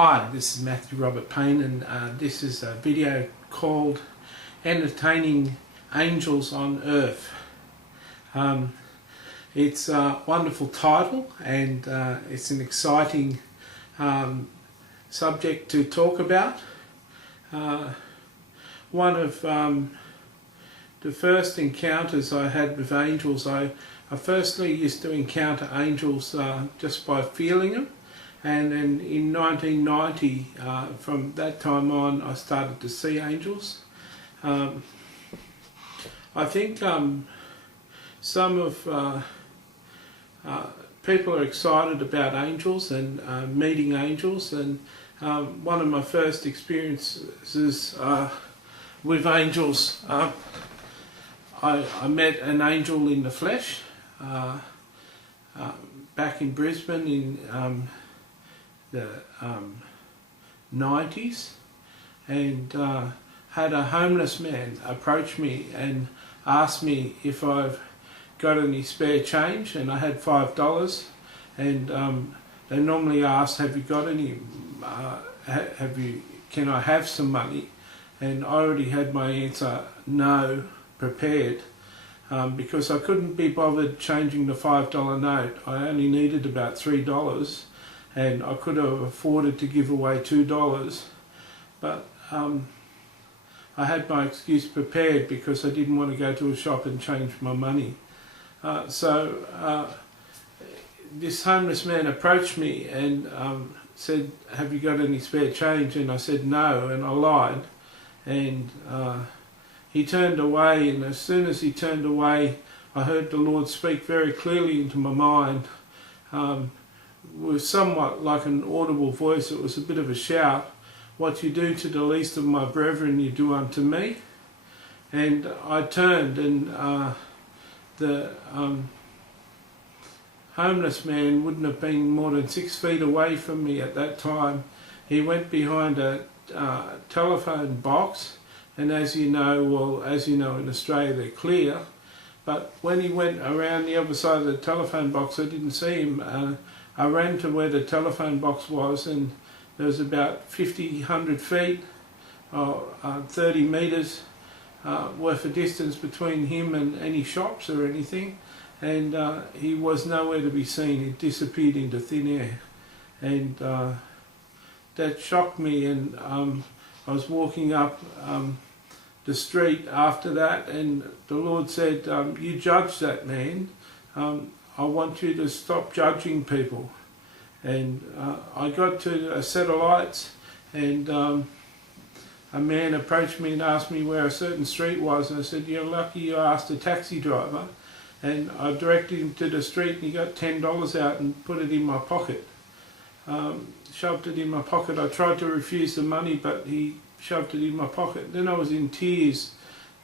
Hi, this is Matthew Robert Payne, and this is a video called Entertaining Angels on Earth. It's a wonderful title, and it's an exciting subject to talk about. One of the first encounters I had with angels, I firstly used to encounter angels just by feeling them. And then in 1990, from that time on, I started to see angels. I think some of people are excited about angels and meeting angels, and one of my first experiences with angels, I met an angel in the flesh back in Brisbane in the 90s, and had a homeless man approach me and ask me if I've got any spare change, and I had $5, and they normally ask, have you got any, can I have some money? And I already had my answer no prepared, because I couldn't be bothered changing the $5 note. I only needed about $3, and I could have afforded to give away $2, but I had my excuse prepared because I didn't want to go to a shop and change my money. So this homeless man approached me and said, have you got any spare change? And I said no, and I lied, and he turned away, and as soon as he turned away, I heard the Lord speak very clearly into my mind. Was somewhat like an audible voice. It was a bit of a shout. What you do to the least of my brethren, you do unto me. And I turned, and the homeless man wouldn't have been more than 6 feet away from me at that time. He went behind a telephone box, and as you know in Australia they're clear, but when he went around the other side of the telephone box I didn't see him. I ran to where the telephone box was, and there was about 100 feet or 30 metres worth of distance between him and any shops or anything, and he was nowhere to be seen. He disappeared into thin air, and that shocked me, and I was walking up the street after that, and the Lord said, you judge that man. I want you to stop judging people. And I got to a set of lights, and a man approached me and asked me where a certain street was, and I said, you're lucky you asked a taxi driver. And I directed him to the street, and he got $10 out and put it in my pocket. Shoved it in my pocket. I tried to refuse the money, but he shoved it in my pocket. Then I was in tears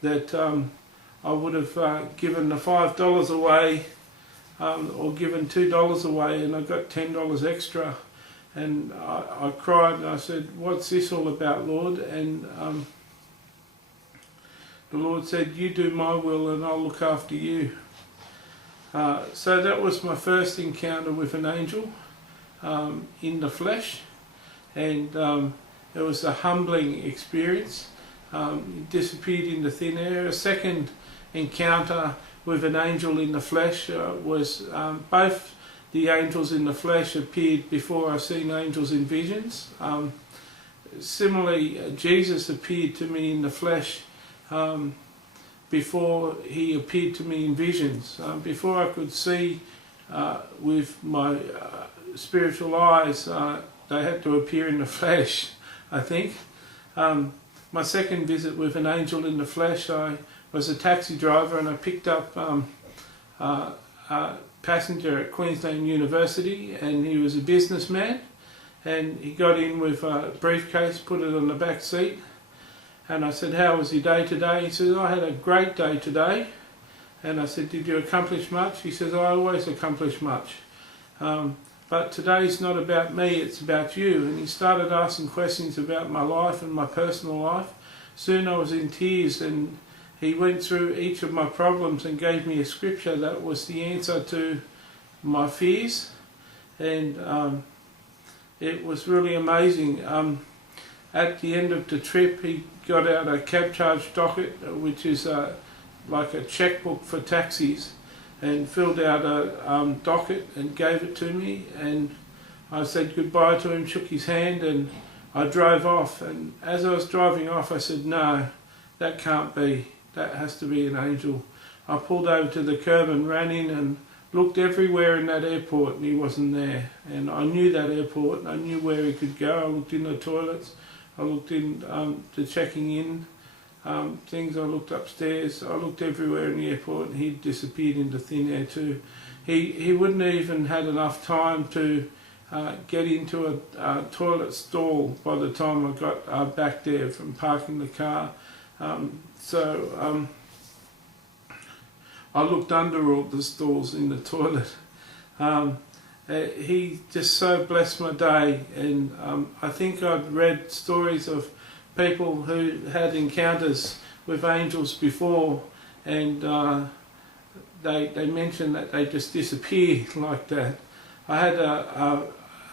that I would have given the $5 away, or given $2 away, and I got $10 extra, and I cried and I said, what's this all about, Lord? And the Lord said, you do my will and I'll look after you. So that was my first encounter with an angel in the flesh, and it was a humbling experience. It disappeared into thin air. A second encounter with an angel in the flesh was both the angels in the flesh appeared before I seen angels in visions. Similarly, Jesus appeared to me in the flesh before he appeared to me in visions. Before I could see with my spiritual eyes, they had to appear in the flesh, I think. My second visit with an angel in the flesh, I was a taxi driver, and I picked up a passenger at Queensland University, and he was a businessman, and he got in with a briefcase, put it on the back seat, and I said, how was your day today? He said, I had a great day today. And I said, did you accomplish much? He says, I always accomplish much, but today's not about me, it's about you. And he started asking questions about my life and my personal life. Soon I was in tears, and he went through each of my problems and gave me a scripture that was the answer to my fears. And it was really amazing. At the end of the trip, he got out a cab charge docket, which is like a checkbook for taxis, and filled out a docket and gave it to me, and I said goodbye to him, shook his hand, and I drove off. And as I was driving off, I said, no, that can't be, that has to be an angel. I pulled over to the curb and ran in and looked everywhere in that airport, and he wasn't there. And I knew that airport, and I knew where he could go. I looked in the toilets, I looked in the checking in things, I looked upstairs, I looked everywhere in the airport, and he'd disappeared into thin air too. He wouldn't have even had enough time to get into a toilet stall by the time I got back there from parking the car. I looked under all the stalls in the toilet. He just so blessed my day, and I think I'd read stories of people who had encounters with angels before, and they mentioned that they just disappeared like that. I had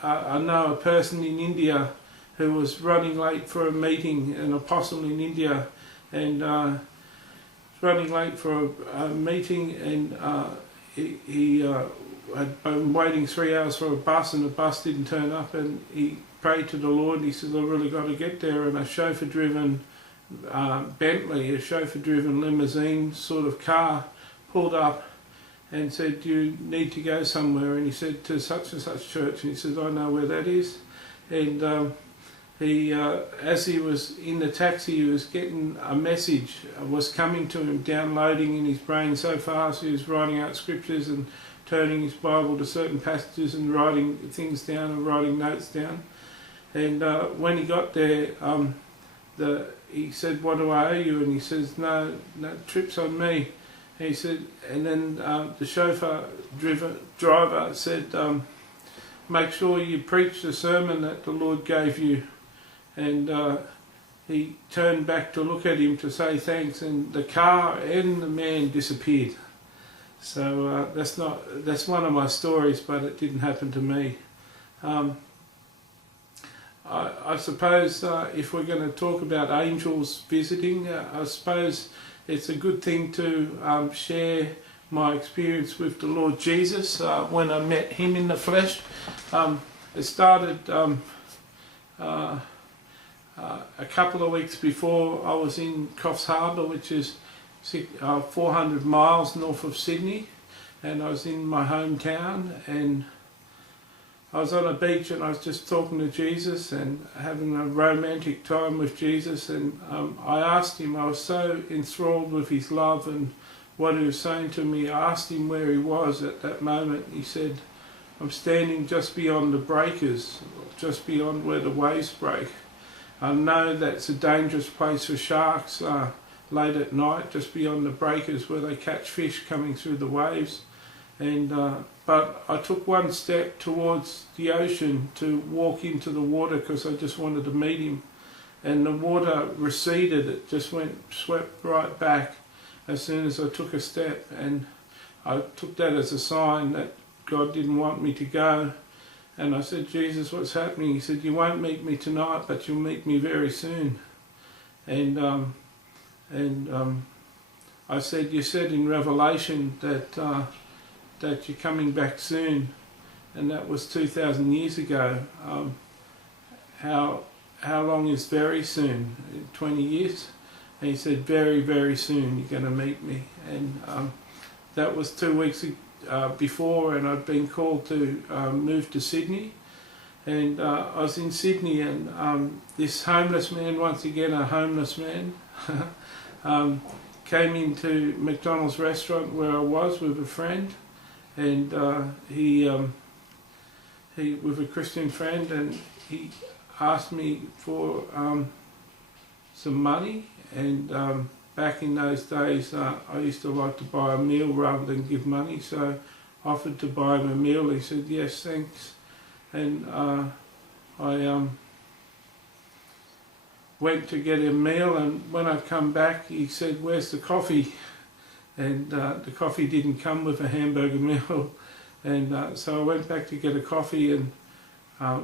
I know a person in India who was running late for a meeting, an apostle in India, and running late for a meeting, and he had been waiting 3 hours for a bus, and the bus didn't turn up, and he prayed to the Lord, and he says, I've really got to get there, and a chauffeur-driven Bentley, a chauffeur-driven limousine sort of car pulled up and said, do you need to go somewhere? And he said, to such and such church, and he said, I know where that is. And as he was in the taxi, he was getting a message, was coming to him, downloading in his brain so fast. He was writing out scriptures and turning his Bible to certain passages and writing things down and writing notes down. And when he got there, he said, what do I owe you? And he says, no, trip's on me. And he said, and then the chauffeur driver said, make sure you preach the sermon that the Lord gave you. And he turned back to look at him to say thanks, and the car and the man disappeared. So that's one of my stories, but it didn't happen to me. I suppose if we're going to talk about angels visiting, I suppose it's a good thing to share my experience with the Lord Jesus when I met him in the flesh. It started a couple of weeks before. I was in Coffs Harbour, which is 400 miles north of Sydney, and I was in my hometown, and I was on a beach, and I was just talking to Jesus and having a romantic time with Jesus, and I asked him, I was so enthralled with his love and what he was saying to me. I asked him where he was at that moment. He said, I'm standing just beyond the breakers, just beyond where the waves break. I know that's a dangerous place for sharks late at night, just beyond the breakers where they catch fish coming through the waves. And but I took one step towards the ocean to walk into the water because I just wanted to meet him. And the water receded, it just swept right back as soon as I took a step. And I took that as a sign that God didn't want me to go. And I said, Jesus, what's happening? He said, you won't meet me tonight, but you'll meet me very soon. And I said, you said in Revelation that you're coming back soon, and that was 2,000 years ago. How long is very soon? 20 years? And he said, very, very soon you're going to meet me. And that was 2 weeks before, and I'd been called to move to Sydney. And I was in Sydney, and this homeless man, once again a homeless man, came into McDonald's restaurant where I was with a friend, and he with a Christian friend, and he asked me for some money. And back in those days, I used to like to buy a meal rather than give money, so I offered to buy him a meal. He said, yes, thanks. And I went to get a meal, and when I come back, he said, where's the coffee? And the coffee didn't come with a hamburger meal. And so I went back to get a coffee, and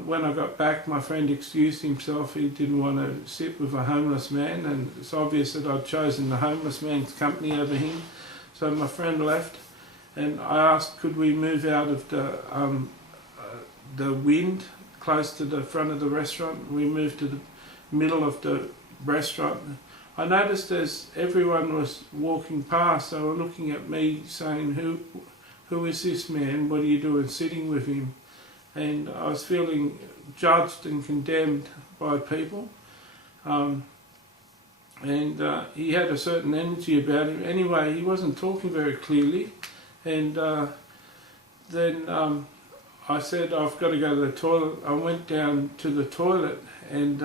when I got back, my friend excused himself. He didn't want to sit with a homeless man, and it's obvious that I'd chosen the homeless man's company over him. So my friend left, and I asked, could we move out of the wind close to the front of the restaurant. We moved to the middle of the restaurant. I noticed as everyone was walking past, they were looking at me saying, who is this man? What are you doing sitting with him? And I was feeling judged and condemned by people. He had a certain energy about him. Anyway, he wasn't talking very clearly. And then I said, I've got to go to the toilet. I went down to the toilet, and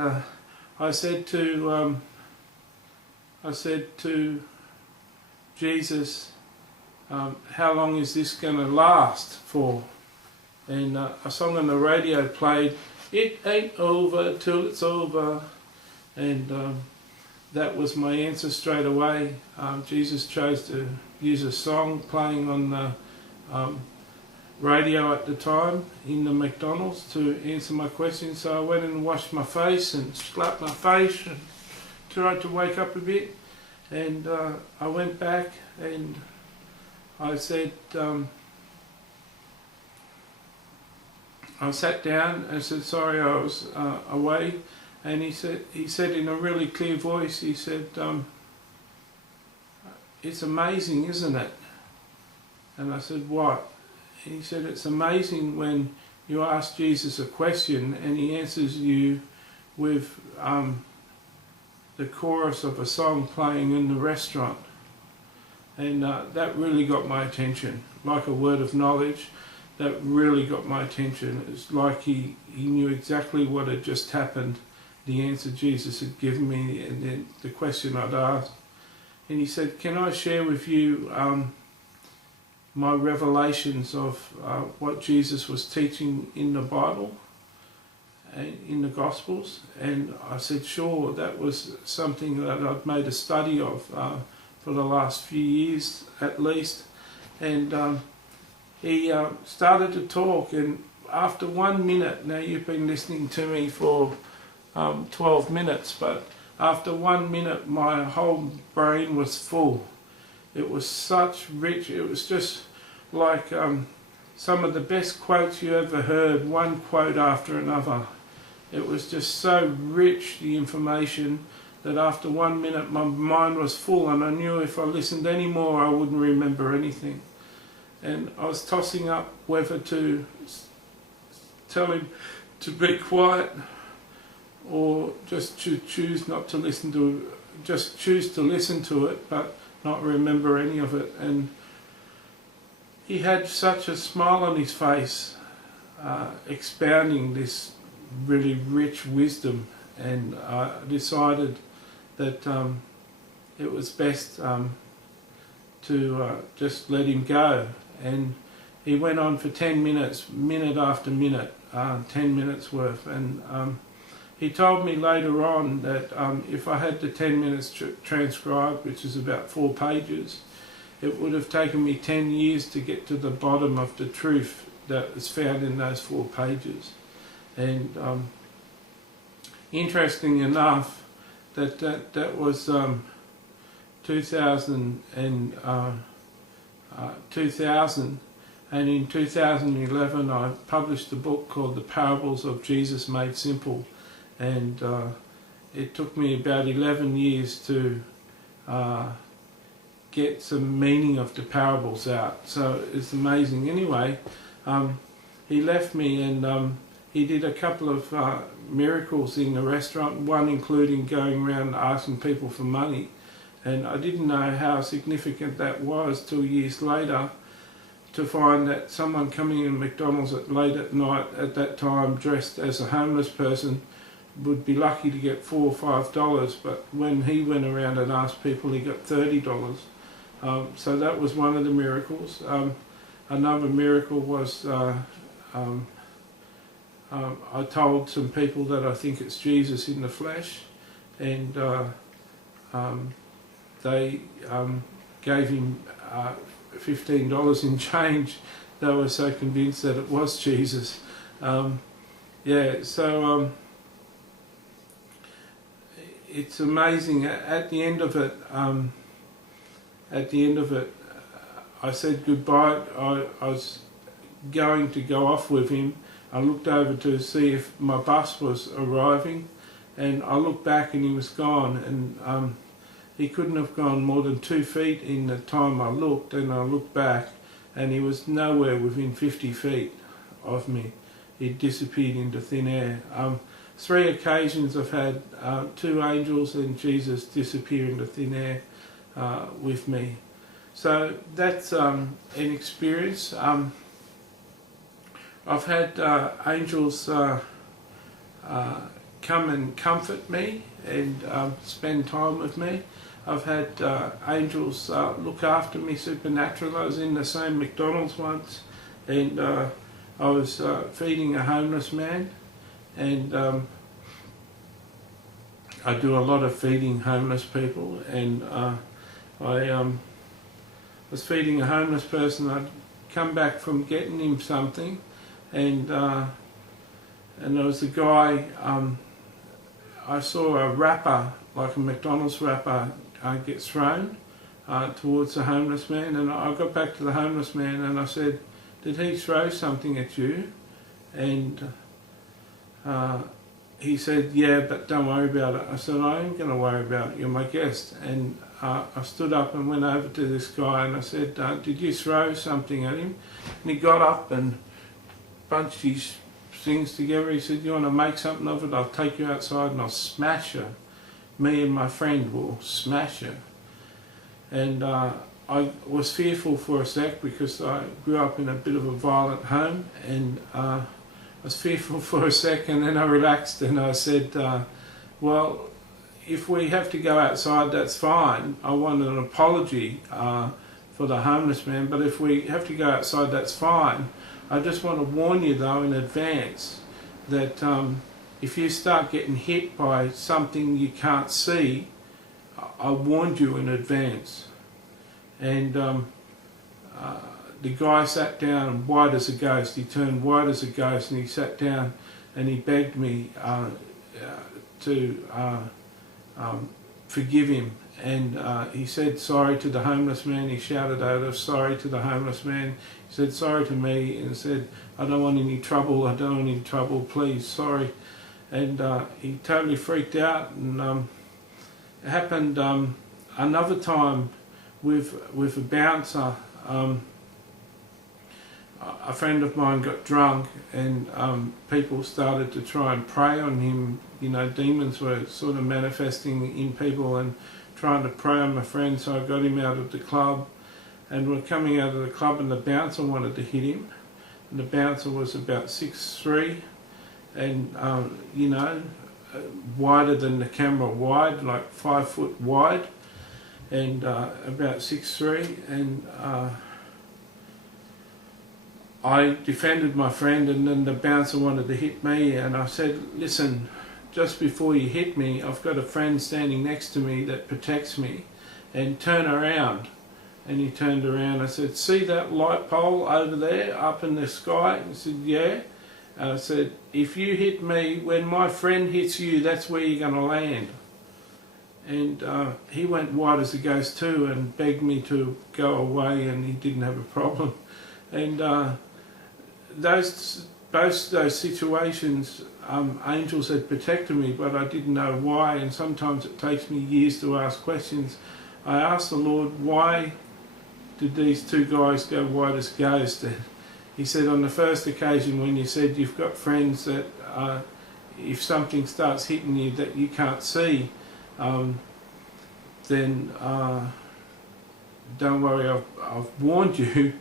I said to Jesus, how long is this going to last for? And a song on the radio played, "It ain't over till it's over," and that was my answer straight away. Jesus chose to use a song playing on the radio at the time in the McDonald's to answer my question. So I went and washed my face and slapped my face and tried to wake up a bit. And I went back and I said, I sat down and said, sorry, I was away. And he said in a really clear voice, he said, it's amazing, isn't it? And I said, what? And he said, it's amazing when you ask Jesus a question and he answers you with the chorus of a song playing in the restaurant. And that really got my attention, like a word of knowledge. That really got my attention. It's like he knew exactly what had just happened, the answer Jesus had given me, and then the question I'd asked. And he said, can I share with you my revelations of what Jesus was teaching in the Bible, in the Gospels? And I said, sure. That was something that I'd made a study of for the last few years at least. And he started to talk, and after 1 minute, now you've been listening to me for 12 minutes, but after 1 minute my whole brain was full. It was such rich, it was just like some of the best quotes you ever heard, one quote after another. It was just so rich, the information, that after 1 minute my mind was full, and I knew if I listened any more I wouldn't remember anything. And I was tossing up whether to tell him to be quiet or just to choose not to listen to it, just choose to listen to it but not remember any of it. And he had such a smile on his face, expounding this really rich wisdom, and I decided that it was best to just let him go. And he went on for 10 minutes, minute after minute, 10 minutes worth. And he told me later on that if I had the 10 minutes transcribed, which is about 4 pages, it would have taken me 10 years to get to the bottom of the truth that is found in those 4 pages. And interesting enough, that was 2000, and in 2011 I published a book called The Parables of Jesus Made Simple, and it took me about 11 years to get some meaning of the parables out, so it's amazing. Anyway, he left me, and he did a couple of miracles in the restaurant, one including going around asking people for money. And I didn't know how significant that was till years later, to find that someone coming in McDonald's late at night at that time dressed as a homeless person would be lucky to get $4 or $5, but when he went around and asked people, he got $30. So that was one of the miracles. Another miracle was I told some people that I think it's Jesus in the flesh, and they gave him $15 in change. They were so convinced that it was Jesus. yeah, so it's amazing. At the end of it, I said goodbye. I was going to go off with him. I looked over to see if my bus was arriving, and I looked back and he was gone, and he couldn't have gone more than 2 feet in the time I looked, and I looked back and he was nowhere within 50 feet of me. He'd disappeared into thin air. 3 occasions I've had 2 angels and Jesus disappear into thin air with me. So that's an experience. I've had angels come and comfort me and spend time with me. I've had angels look after me supernaturally. I was in the same McDonald's once, and I was feeding a homeless man, and I do a lot of feeding homeless people, and I was feeding a homeless person. I'd come back from getting him something, and there was a guy, I saw a wrapper, like a McDonald's wrapper, get thrown towards the homeless man, and I got back to the homeless man and I said, "Did he throw something at you?" And he said, "Yeah, but don't worry about it." I said, "I am going to worry about it, you're my guest." And I stood up and went over to this guy and I said, "Did you throw something at him?" And he got up and bunched his things together. He said, "You want to make something of it? I'll take you outside and I'll smash her. Me and my friend will smash her." And I was fearful for a sec because I grew up in a bit of a violent home, and I was fearful for a sec, and then I relaxed and I said, well, if we have to go outside, that's fine. I want an apology for the homeless man, but if we have to go outside, that's fine. I just want to warn you though in advance that if you start getting hit by something you can't see, I warned you in advance. And the guy sat down white as a ghost. He turned white as a ghost and he sat down and he begged me to forgive him. And he said sorry to the homeless man. He shouted out sorry to the homeless man. He said sorry to me and said, "I don't want any trouble, I don't want any trouble, please, sorry." And he totally freaked out. And it happened another time with a bouncer. A friend of mine got drunk, and people started to try and prey on him. You know, demons were sort of manifesting in people and trying to prey on my friend, so I got him out of the club. And we're coming out of the club and the bouncer wanted to hit him. And the bouncer was about 6'3", and you know, wider than the camera wide, like 5 foot wide, and about 6'3", and I defended my friend, and then the bouncer wanted to hit me, and I said, "Listen, just before you hit me, I've got a friend standing next to me that protects me, and turn around." And he turned around. I said, "See that light pole over there up in the sky?" He said, "Yeah." And I said, "If you hit me, when my friend hits you, that's where you're going to land." And he went white as a ghost too and begged me to go away, and he didn't have a problem. And both those situations, angels had protected me, but I didn't know why, and sometimes it takes me years to ask questions. I asked the Lord, why did these 2 guys go white as ghosts? And he said, on the first occasion when you said you've got friends that if something starts hitting you that you can't see, then don't worry, I've warned you.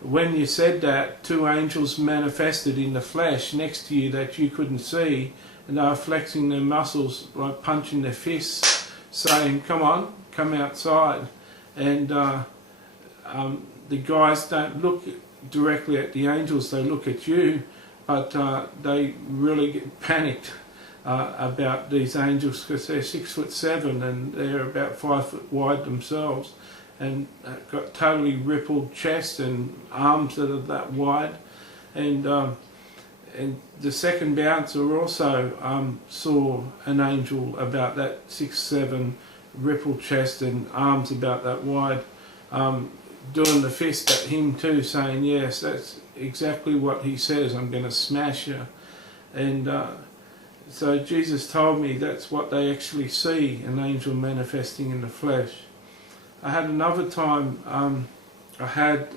When you said that, 2 angels manifested in the flesh next to you that you couldn't see, and they were flexing their muscles, like punching their fists, saying, "Come on, come outside." And the guys don't look directly at the angels, they look at you, but they really get panicked about these angels because they're 6'7" and they're about 5 foot wide themselves, and got totally rippled chest and arms that are that wide. And and the second bouncer also saw an angel about that 6'7", rippled chest and arms about that wide, doing the fist at him too, saying, yes, that's exactly what he says, I'm going to smash you. And so Jesus told me that's what they actually see, an angel manifesting in the flesh. I had another time, I had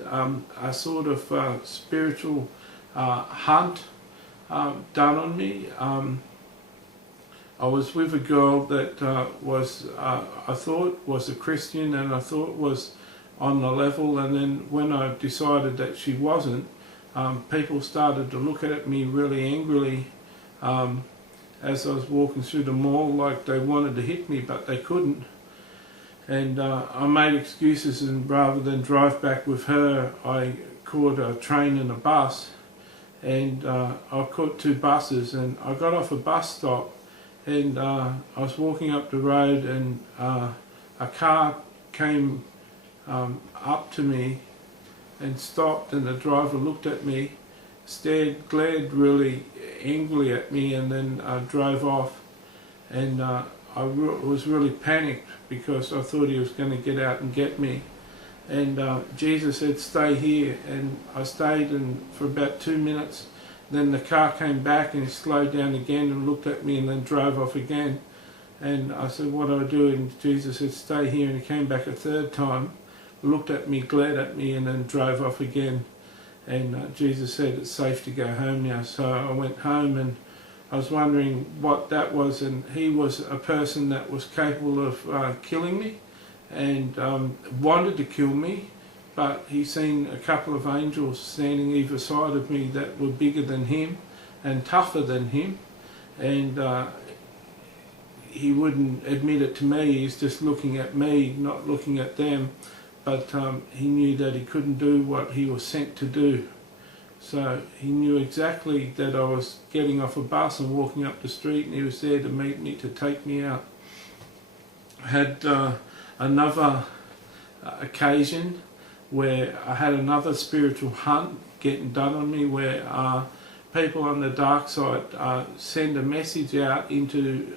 a sort of spiritual hunt done on me. I was with a girl that was, I thought was a Christian, and I thought was on the level, and then when I decided that she wasn't, people started to look at me really angrily as I was walking through the mall, like they wanted to hit me but they couldn't. And I made excuses, and rather than drive back with her, I caught a train and a bus, and I caught 2 buses, and I got off a bus stop, and I was walking up the road, and a car came up to me and stopped, and the driver looked at me, glared really angrily at me, and then drove off. And I was really panicked because I thought he was going to get out and get me. And Jesus said, stay here, and I stayed for about 2 minutes. Then the car came back and he slowed down again and looked at me and then drove off again. And I said, what do I do? And Jesus said, stay here. And he came back a 3rd time, looked at me, glared at me, and then drove off again. And Jesus said, it's safe to go home now. So I went home, and I was wondering what that was, and he was a person that was capable of killing me and wanted to kill me, but he seen a couple of angels standing either side of me that were bigger than him and tougher than him, and he wouldn't admit it to me. He's just looking at me, not looking at them, but he knew that he couldn't do what he was sent to do. So he knew exactly that I was getting off a bus and walking up the street, and he was there to meet me, to take me out. I had another occasion where I had another spiritual hunt getting done on me, where people on the dark side send a message out into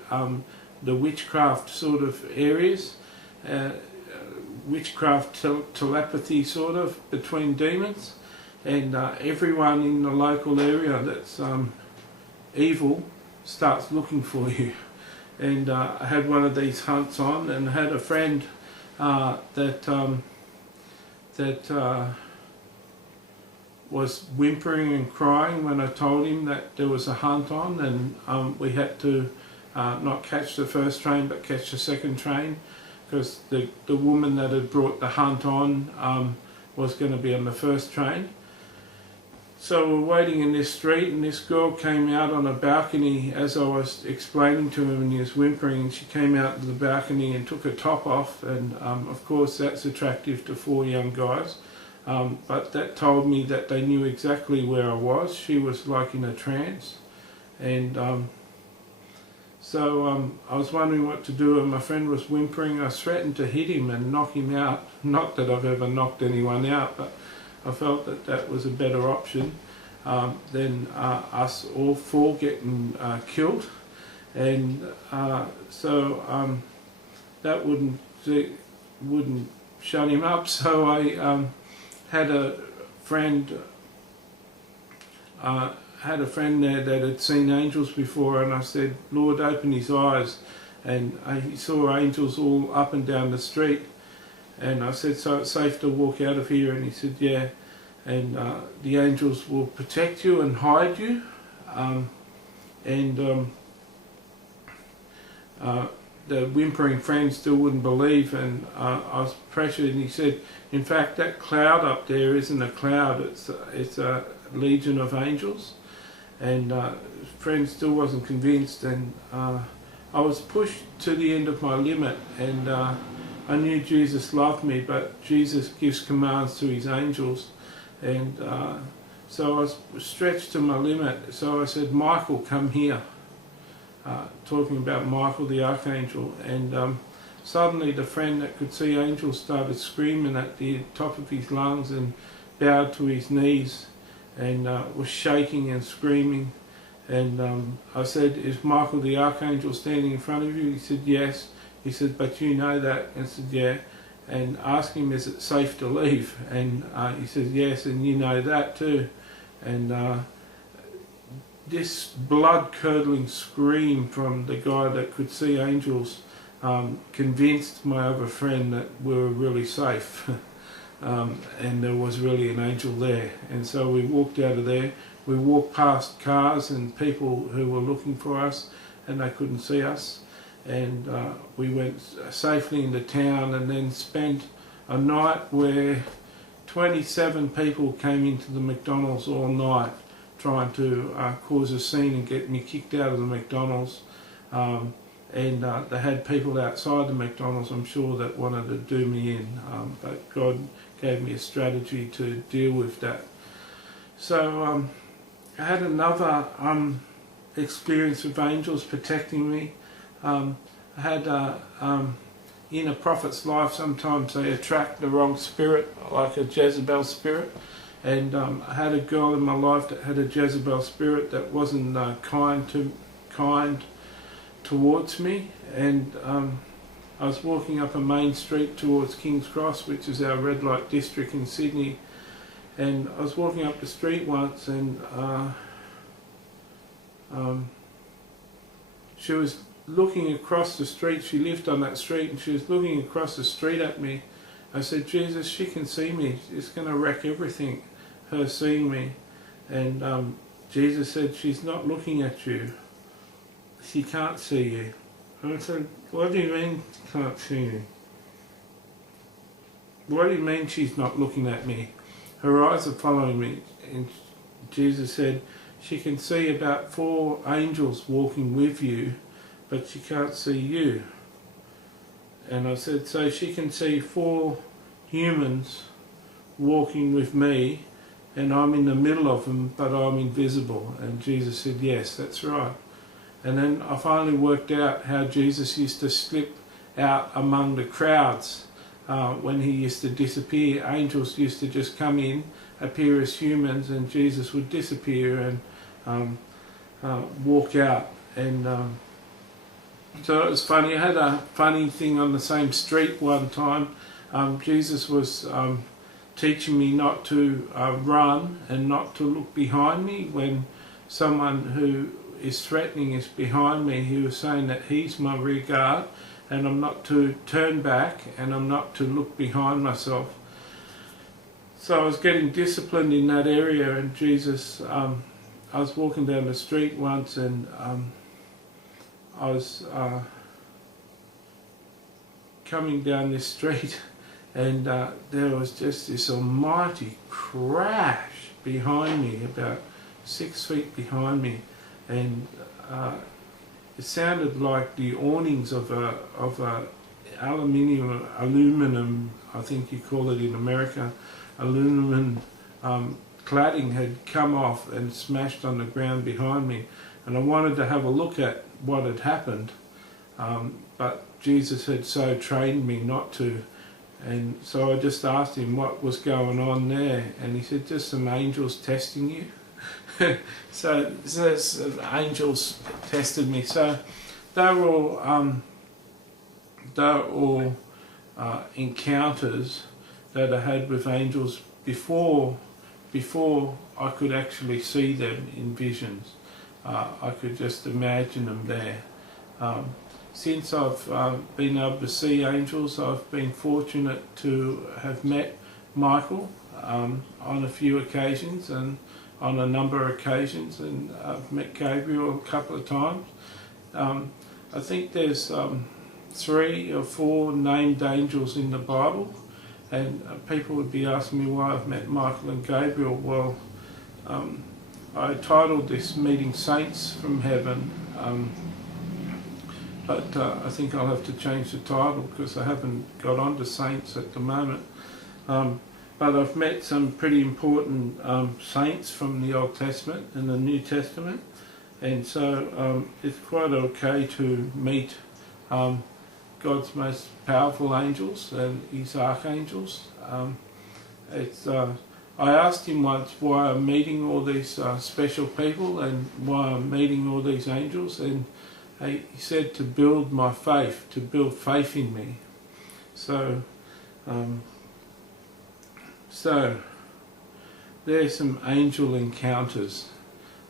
the witchcraft sort of areas, witchcraft telepathy sort of between demons. And everyone in the local area that's evil starts looking for you. And I had one of these hunts on, and had a friend that was whimpering and crying when I told him that there was a hunt on, and we had to not catch the first train but catch the second train, because the woman that had brought the hunt on was going to be on the first train. So we're waiting in this street, and this girl came out on a balcony as I was explaining to him, and he was whimpering, and she came out to the balcony and took her top off, and of course that's attractive to 4 young guys, but that told me that they knew exactly where I was. She was like in a trance, and so I was wondering what to do, and my friend was whimpering. I threatened to hit him and knock him out. Not that I've ever knocked anyone out, but I felt that that was a better option than us all 4 getting killed, and so that wouldn't shut him up. So I had a friend there that had seen angels before, and I said, Lord, open his eyes, and he saw angels all up and down the street. And I said, so it's safe to walk out of here? And he said, yeah, and the angels will protect you and hide you. The whimpering friend still wouldn't believe, and I was pressured, and he said, in fact, that cloud up there isn't a cloud, it's a legion of angels. And friend still wasn't convinced, and I was pushed to the end of my limit, and I knew Jesus loved me, but Jesus gives commands to his angels, and so I was stretched to my limit. So I said, Michael, come here, talking about Michael the Archangel, and suddenly the friend that could see angels started screaming at the top of his lungs and bowed to his knees, and was shaking and screaming. And I said, "Is Michael the Archangel standing in front of you?" He said, "Yes." He said, "But you know that?" And I said, "Yeah." And asked him, "Is it safe to leave?" And he said, "Yes, and you know that too." And this blood-curdling scream from the guy that could see angels convinced my other friend that we were really safe. And there was really an angel there. And so we walked out of there. We walked past cars and people who were looking for us, and they couldn't see us. And we went safely into town, and then spent a night where 27 people came into the McDonald's all night trying to cause a scene and get me kicked out of the McDonald's. And they had people outside the McDonald's, I'm sure, that wanted to do me in, but God gave me a strategy to deal with that. So I had another experience with angels protecting me. I had in a prophet's life, sometimes they attract the wrong spirit, like a Jezebel spirit. And I had a girl in my life that had a Jezebel spirit that wasn't kind towards me. And I was walking up a main street towards King's Cross, which is our red light district in Sydney. And I was walking up the street once, and she was looking across the street. She lived on that street, and she was looking across the street at me. I said, "Jesus, she can see me. It's going to wreck everything, her seeing me." And Jesus said, "She's not looking at you. She can't see you." And I said, "What do you mean can't see me? What do you mean she's not looking at me? Her eyes are following me." And Jesus said, "She can see about 4 angels walking with you, but she can't see you." And I said, "So she can see 4 humans walking with me, and I'm in the middle of them, but I'm invisible." And Jesus said, "Yes, that's right." And then I finally worked out how Jesus used to slip out among the crowds when he used to disappear. Angels used to just come in, appear as humans, and Jesus would disappear and walk out. And so it was funny. I had a funny thing on the same street one time. Jesus was teaching me not to run and not to look behind me when someone who is threatening is behind me. He was saying that he's my rear guard, and I'm not to turn back, and I'm not to look behind myself. So I was getting disciplined in that area, and Jesus, I was walking down the street once, and I was coming down this street, and there was just this almighty crash behind me, about 6 feet behind me, and it sounded like the awnings of a aluminum, I think you call it in America, aluminum cladding had come off and smashed on the ground behind me. And I wanted to have a look at what had happened, but Jesus had so trained me not to. And so I just asked him what was going on there, and he said, "Just some angels testing you." So some angels tested me. So they were all encounters that I had with angels before I could actually see them in visions. I could just imagine them there. Since I've been able to see angels, I've been fortunate to have met Michael on a few occasions, and on a number of occasions, and I've met Gabriel a couple of times. I think there's 3 or 4 named angels in the Bible, and people would be asking me why I've met Michael and Gabriel. Well, I titled this Meeting Saints from Heaven, but I think I'll have to change the title because I haven't got on to saints at the moment. But I've met some pretty important saints from the Old Testament and the New Testament, and so it's quite okay to meet God's most powerful angels and his archangels. It's I asked him once why I'm meeting all these special people and why I'm meeting all these angels, and he said to build my faith, to build faith in me. So, so there's some angel encounters.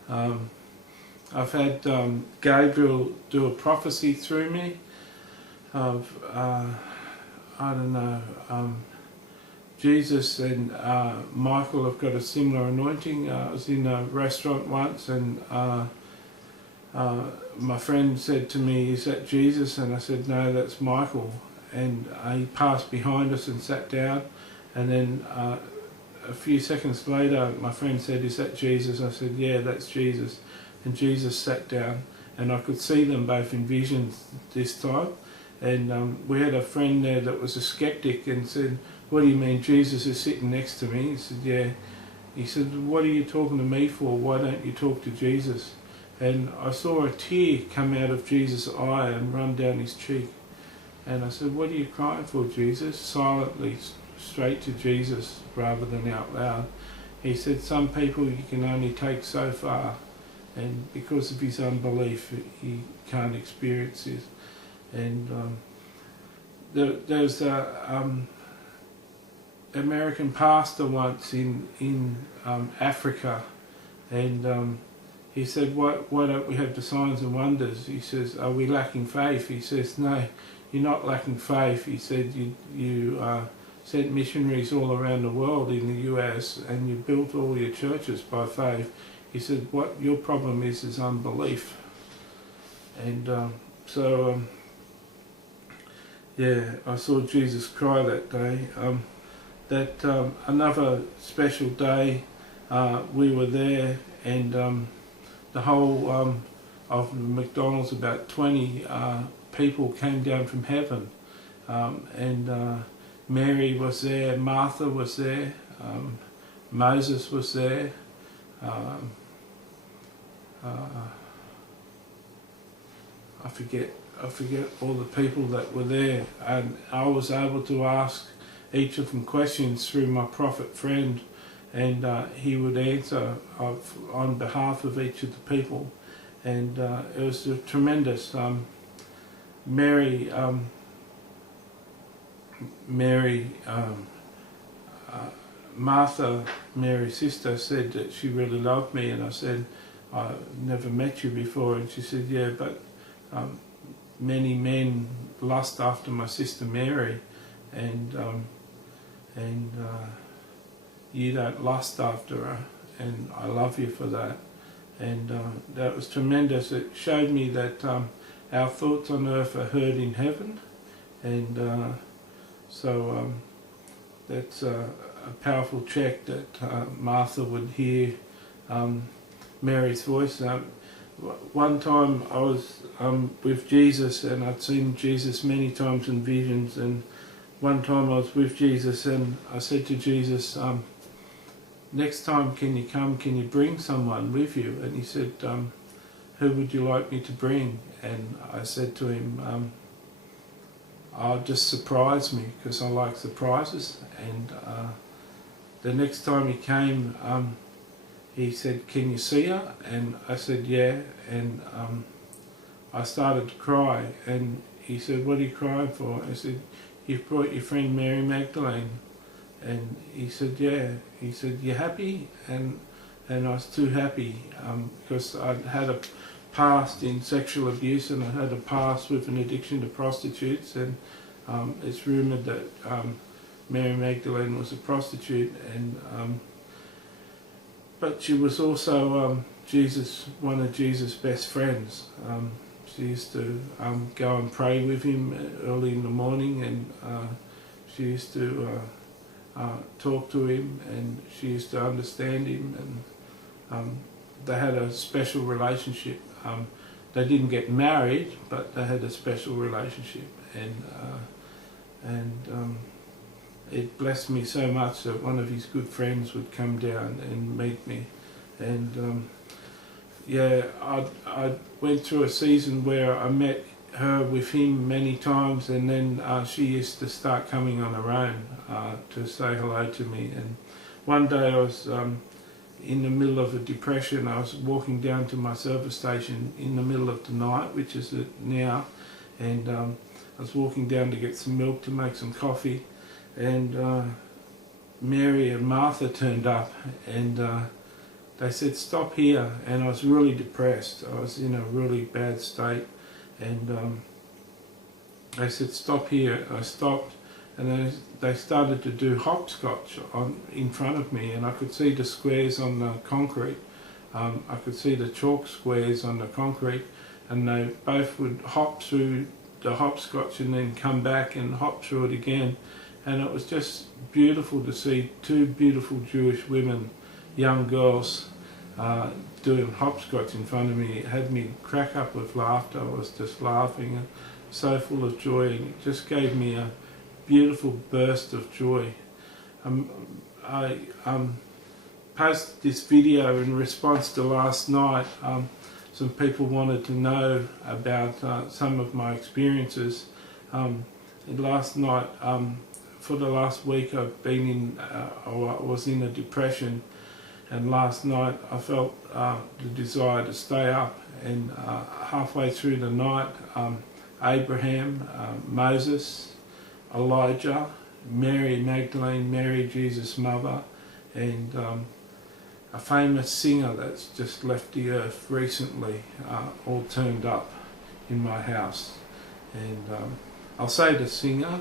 I've had Gabriel do a prophecy through me of, I don't know, Jesus and Michael have got a similar anointing. I was in a restaurant once and my friend said to me, "Is that Jesus?" And I said, "No, that's Michael." And he passed behind us and sat down, and then a few seconds later my friend said, "Is that Jesus?" I said, "Yeah, that's Jesus." And Jesus sat down, and I could see them both in visions this time. And we had a friend there that was a skeptic and said, "What do you mean Jesus is sitting next to me?" He said, "Yeah." He said, "What are you talking to me for? Why don't you talk to Jesus?" And I saw a tear come out of Jesus' eye and run down his cheek. And I said, "What are you crying for, Jesus?" Silently, straight to Jesus rather than out loud. He said, "Some people you can only take so far, and because of his unbelief he can't experience it." And there's a American pastor once in Africa, and he said, why don't we have the signs and wonders? He says, "Are we lacking faith?" He says, "No, you're not lacking faith." He said, you sent missionaries all around the world in the US and you built all your churches by faith. He said, "What your problem is unbelief." And yeah, I saw Jesus cry that day. Another special day, we were there, and the whole of McDonald's, about 20 people came down from heaven, and Mary was there, Martha was there, Moses was there, I forget all the people that were there, and I was able to ask each of them questions through my prophet friend, and he would answer on behalf of each of the people, and it was a tremendous. Martha, Mary's sister, said that she really loved me, and I said, "I never met you before," and she said, "Yeah, but many men lust after my sister Mary, and you don't lust after her, and I love you for that." And that was tremendous. It showed me that our thoughts on earth are heard in heaven, and so that's a powerful check that Martha would hear Mary's voice. One time I was with Jesus, and I'd seen Jesus many times in visions, and one time I was with Jesus and I said to Jesus, "Next time can you bring someone with you?" And he said, "Who would you like me to bring?" And I said to him, "I'll just surprise me, because I like surprises." And the next time he came, he said, "Can you see her?" And I said, "Yeah." And I started to cry, and he said, "What are you crying for?" I said, "You've brought your friend Mary Magdalene." And he said, "Yeah." He said, "You happy?" And I was too happy, because I'd had a past in sexual abuse, and I had a past with an addiction to prostitutes, and it's rumoured that Mary Magdalene was a prostitute, and but she was also one of Jesus' best friends. She used to go and pray with him early in the morning, and she used to talk to him, and she used to understand him, and they had a special relationship. They didn't get married, but they had a special relationship, and it blessed me so much that one of his good friends would come down and meet me. And yeah, I went through a season where I met her with him many times, and then she used to start coming on her own to say hello to me. And one day I was in the middle of a depression. I was walking down to my service station in the middle of the night, which is it now, and I was walking down to get some milk to make some coffee, and Mary and Martha turned up, and they said, "Stop here," and I was really depressed. I was in a really bad state, and they said, "Stop here." I stopped, and then they started to do hopscotch in front of me, and I could see the squares on the concrete. I could see the chalk squares on the concrete, and they both would hop through the hopscotch and then come back and hop through it again. And it was just beautiful to see two beautiful Jewish women, young girls, doing hopscotch in front of me. It had me crack up with laughter. I was just laughing and so full of joy, and it just gave me a beautiful burst of joy. I posted this video in response to last night. Some people wanted to know about some of my experiences. Last night, for the last week, I've been in, I was in a depression, and last night I felt the desire to stay up, and halfway through the night, Abraham, Moses, Elijah, Mary Magdalene, Mary Jesus' mother, and a famous singer that's just left the earth recently, all turned up in my house. And I'll say the singer,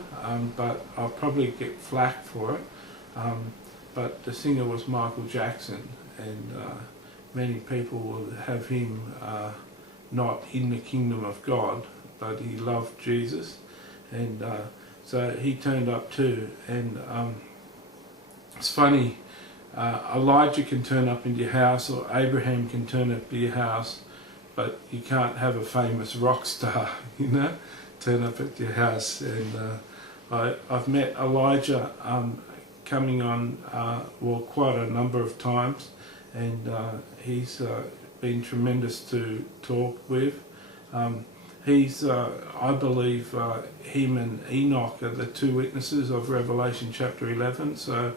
but I'll probably get flack for it. But the singer was Michael Jackson, and many people will have him not in the kingdom of God, but he loved Jesus, and so he turned up too. And it's funny, Elijah can turn up into your house, or Abraham can turn up to your house, but you can't have a famous rock star, you know, turn up at your house. And I've met Elijah coming on, well, quite a number of times, and he's been tremendous to talk with. He's, I believe, him and Enoch are the two witnesses of Revelation chapter 11. So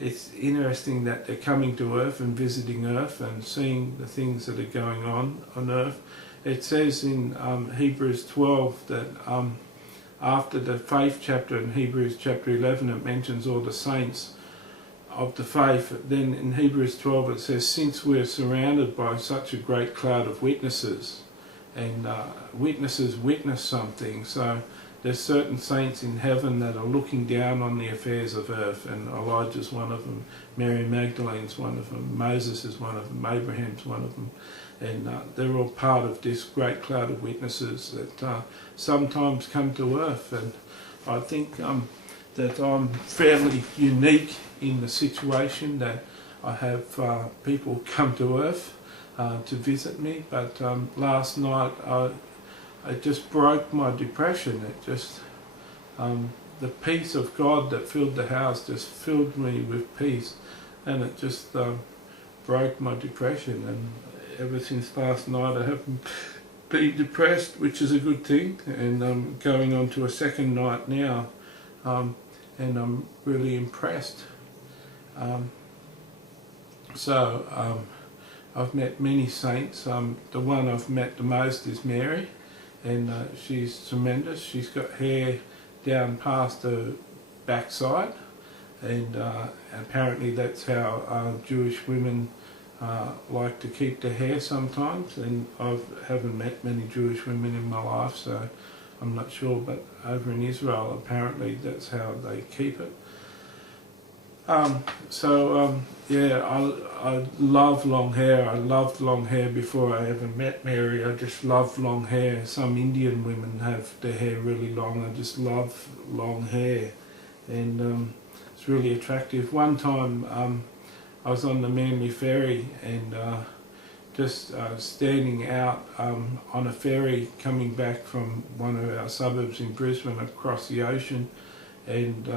it's interesting that they're coming to earth and visiting earth and seeing the things that are going on earth. It says in Hebrews 12 that after the faith chapter in Hebrews chapter 11, it mentions all the saints of the faith. Then in Hebrews 12 it says, "Since we're surrounded by such a great cloud of witnesses," and witnesses witness something. So there's certain saints in heaven that are looking down on the affairs of earth, and Elijah's one of them, Mary Magdalene's one of them, Moses is one of them, Abraham's one of them, and they're all part of this great cloud of witnesses that sometimes come to earth. And I think that I'm fairly unique in the situation that I have people come to earth to visit me, but last night I just broke my depression. It just, the peace of God that filled the house just filled me with peace, and it just broke my depression. And ever since last night I haven't been depressed, which is a good thing, and I'm going on to a second night now, and I'm really impressed. I've met many saints. The one I've met the most is Mary, and she's tremendous. She's got hair down past her backside, and apparently that's how Jewish women like to keep their hair sometimes. And I haven't met many Jewish women in my life, so I'm not sure, but over in Israel apparently that's how they keep it. Yeah, I love long hair. I loved long hair before I ever met Mary. I just love long hair. Some Indian women have their hair really long. I just love long hair, and it's really attractive. One time I was on the Manly Ferry, and just standing out on a ferry coming back from one of our suburbs in Brisbane across the ocean, and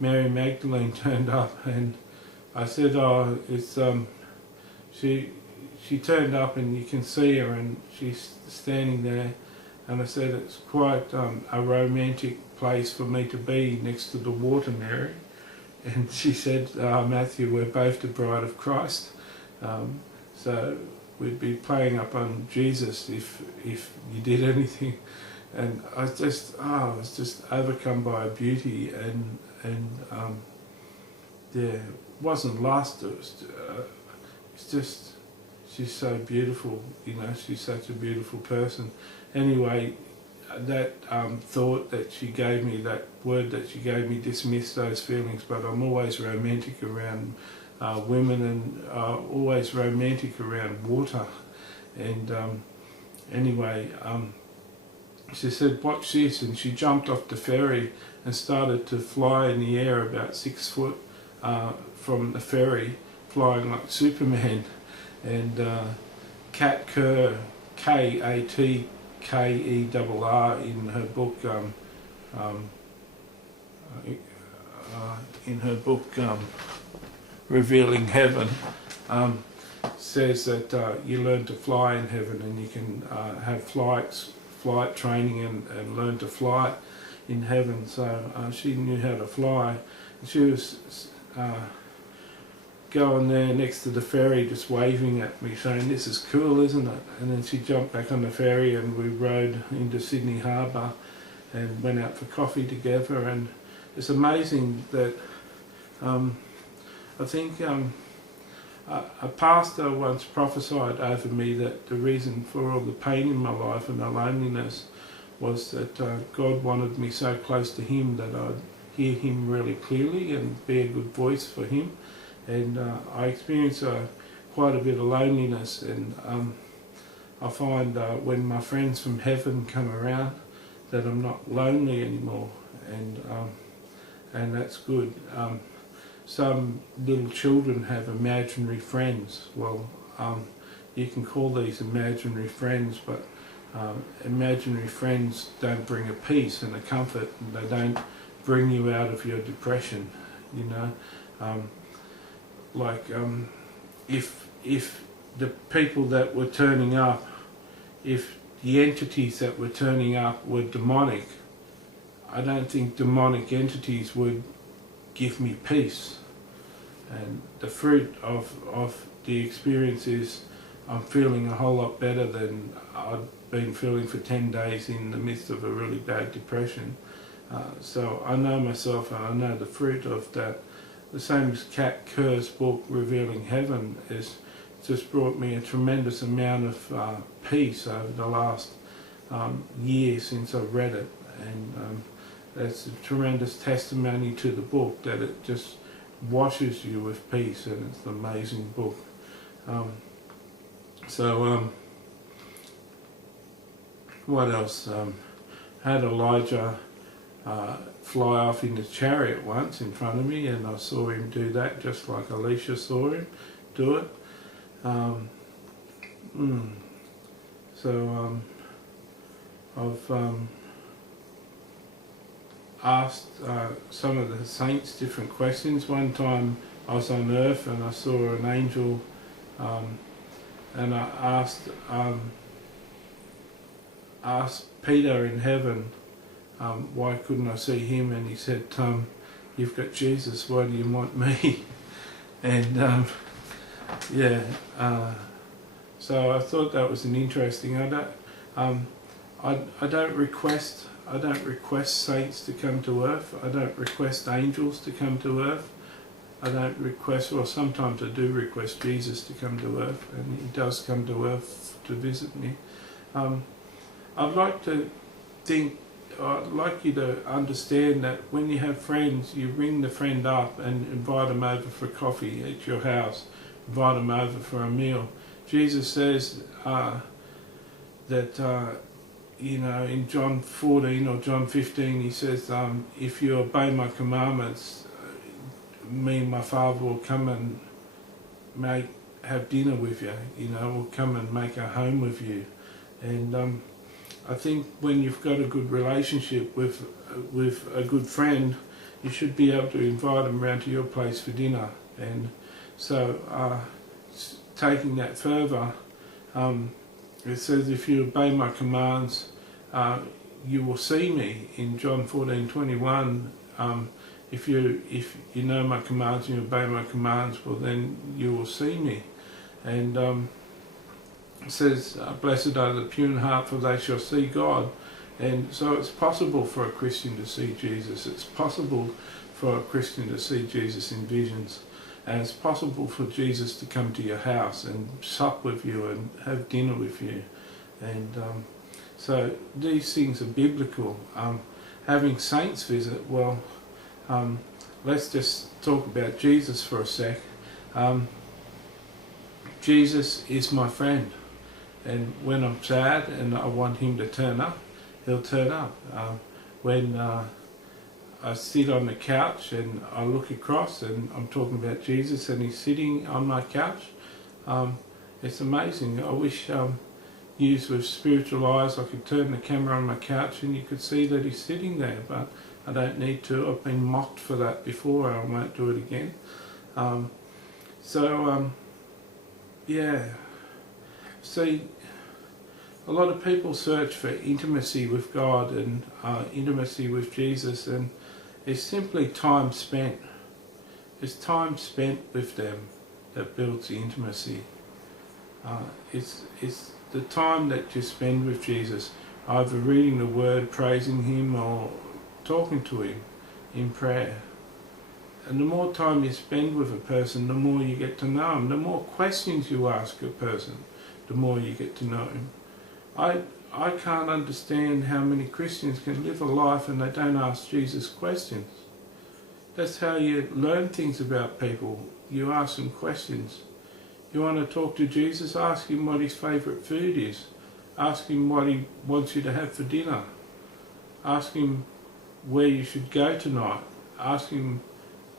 Mary Magdalene turned up, and I said, "Oh, it's she turned up, and you can see her, and she's standing there." And I said, "It's quite a romantic place for me to be next to the water, Mary." And she said, Matthew, we're both the bride of Christ, so we'd be playing up on Jesus if you did anything. And I was just overcome by her beauty, and yeah, it wasn't lust. It's just, she's so beautiful, you know. She's such a beautiful person. Anyway, that thought that she gave me, that word that she gave me, dismissed those feelings. But I'm always romantic around women, and always romantic around water. And anyway, she said, watch this, and she jumped off the ferry and started to fly in the air about 6 foot from the ferry, flying like Superman. And Kat Kerr, Katkerr, in her book, Revealing Heaven, says that you learn to fly in heaven, and you can have flight training and learn to fly in heaven. So she knew how to fly. She was going there next to the ferry, just waving at me, saying, "This is cool, isn't it?" And then she jumped back on the ferry, and we rode into Sydney Harbour and went out for coffee together. And it's amazing that I think a pastor once prophesied over me that the reason for all the pain in my life and the loneliness was that God wanted me so close to Him that I'd hear Him really clearly and be a good voice for Him. And I experience quite a bit of loneliness, and I find when my friends from heaven come around that I'm not lonely anymore, and that's good. Some little children have imaginary friends. Well, you can call these imaginary friends, but imaginary friends don't bring a peace and a comfort, and they don't bring you out of your depression, you know. If the people that were turning up, if the entities that were turning up were demonic, I don't think demonic entities would give me peace. And the fruit of the experience is I'm feeling a whole lot better than I'd been feeling for 10 days in the midst of a really bad depression. So I know myself, and I know the fruit of that. The same as Kat Kerr's book, Revealing Heaven, has just brought me a tremendous amount of peace over the last year since I've read it. And that's a tremendous testimony to the book, that it just washes you with peace, and it's an amazing book. What else? Had Elijah fly off in the chariot once in front of me, and I saw him do that just like Elisha saw him do it. I've asked some of the saints different questions. One time I was on earth and I saw an angel, and I asked Peter in heaven, why couldn't I see him? And he said, you've got Jesus, why do you want me? And so I thought that was an interesting. I don't request saints to come to earth. I don't request angels to come to earth. I don't request, well, sometimes I do request Jesus to come to earth, and He does come to earth to visit me. I'd like you to understand that when you have friends, you ring the friend up and invite them over for coffee at your house, invite them over for a meal. Jesus says that in John 14 or John 15, He says, if you obey my commandments, me and my Father will come and have dinner with you. We'll come and make a home with you. And I think when you've got a good relationship with a good friend, you should be able to invite them round to your place for dinner. And so, taking that further, it says, if you obey my commands, you will see me. In John 14:21, if you know my commands and you obey my commands, well then you will see me. And it says, blessed are the pure in heart, for they shall see God. And so it's possible for a Christian to see Jesus. It's possible for a Christian to see Jesus in visions. And it's possible for Jesus to come to your house and sup with you and have dinner with you. And so these things are biblical. Having saints visit, well, let's just talk about Jesus for a sec. Jesus is my friend. And when I'm sad and I want him to turn up, he'll turn up. When I sit on the couch and I look across and I'm talking about Jesus and he's sitting on my couch, it's amazing. I wish used with spiritual eyes I could turn the camera on my couch and you could see that he's sitting there, but I don't need to. I've been mocked for that before and I won't do it again. Yeah. See, a lot of people search for intimacy with God and intimacy with Jesus, and it's simply time spent. It's time spent with them that builds the intimacy. It's the time that you spend with Jesus, either reading the Word, praising Him, or talking to Him in prayer. And the more time you spend with a person, the more you get to know him. The more questions you ask a person, the more you get to know him. I can't understand how many Christians can live a life and they don't ask Jesus questions. That's how you learn things about people. You ask them questions. You want to talk to Jesus? Ask him what his favourite food is. Ask him what he wants you to have for dinner. Ask him where you should go tonight. Ask him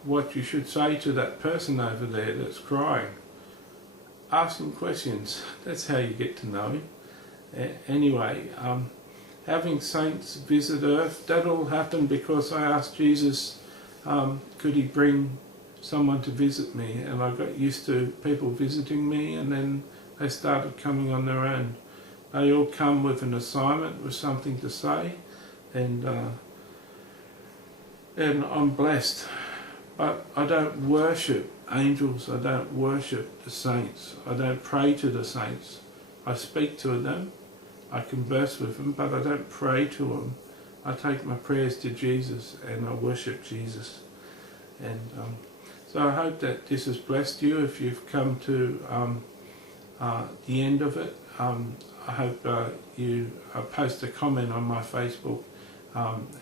what you should say to that person over there that's crying. Ask him questions. That's how you get to know him. Anyway, having saints visit earth, that all happened because I asked Jesus, could he bring someone to visit me? And I got used to people visiting me, and then they started coming on their own. They all come with an assignment, with something to say, and I'm blessed. But I don't worship angels, I don't worship the saints, I don't pray to the saints. I speak to them, I converse with them, but I don't pray to them. I take my prayers to Jesus and I worship Jesus. And so I hope that this has blessed you if you've come to the end of it. I hope you post a comment on my Facebook,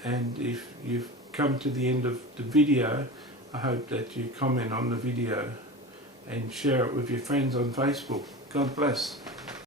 and if you've come to the end of the video, I hope that you comment on the video and share it with your friends on Facebook. God bless.